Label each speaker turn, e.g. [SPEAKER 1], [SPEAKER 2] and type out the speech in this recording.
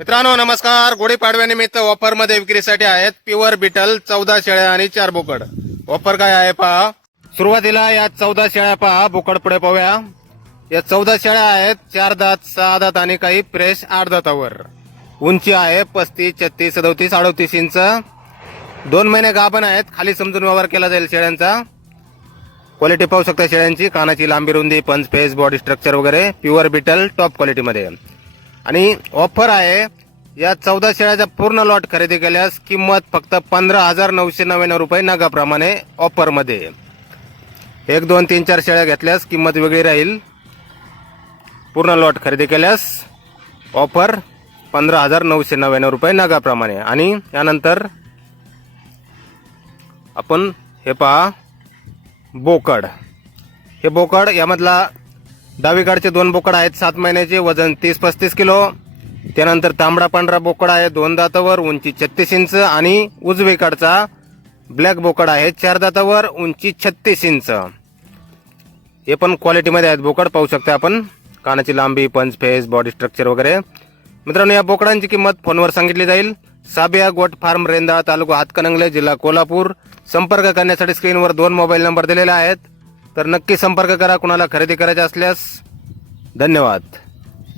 [SPEAKER 1] मित्रांनो नमस्कार. गुढीपाडव्यानिमित्त ऑफरमध्ये विक्रीसाठी आहेत प्युअर बिटल चौदा शेळ्या आणि चार बोकड. ऑफर काय आहे पहा? सुरुवातीला या चौदा शेळ्या पहा. बोकड पुढे पाहूया. या चौदा शेळ्या आहेत. चार दात सहा दात आणि काही फ्रेश आठ दातावर. उंची आहे पस्तीस छत्तीस सदोतीस अडोतीस इंच. दोन महिने गाभण आहेत. खाली समजून व्यवहार केला जाईल शेळ्यांचा. क्वालिटी पाहू शकता शेळ्यांची. कानाची लांबी रुंदी पंच फेस बॉडी स्ट्रक्चर वगैरे. प्युअर बिटल टॉप क्वालिटीमध्ये आणि ऑफर आहे या चौदा शेळ्याचा पूर्ण लॉट खरेदी केल्यास किंमत फक्त पंधरा हजार नऊशे नव्याण्णव रुपये नगाप्रमाणे ऑफरमध्ये. एक दोन तीन चार शेळ्या घेतल्यास किंमत वेगळी राहील. पूर्ण लॉट खरेदी केल्यास ऑफर पंधरा हजार नऊशे नव्याण्णव रुपये नगाप्रमाणे. आणि यानंतर आपण हे पहा बोकड. हे बोकड यामधला डावीकडचे दोन बोकड आहेत सात महिन्याचे वजन तीस पस्तीस किलो. त्यानंतर तांबडा पांढरा बोकड आहे दोन दातावर उंची छत्तीस इंच. आणि उजवीकडचा ब्लॅक बोकड आहे चार दातावर उंची छत्तीस इंच. हे पण क्वालिटीमध्ये आहेत बोकड पाहू शकता आपण. कानाची लांबी पंच फेस बॉडी स्ट्रक्चर वगैरे. मित्रांनो या बोकडांची किंमत फोनवर सांगितली जाईल. साबिया गोट फार्म रेंदा तालुका हातकणंगले जिल्हा कोल्हापूर. संपर्क करण्यासाठी स्क्रीनवर दोन मोबाईल नंबर दिलेले आहेत. तर नक्की संपर्क करा कुणाला खरेदी करायचे असल्यास. धन्यवाद.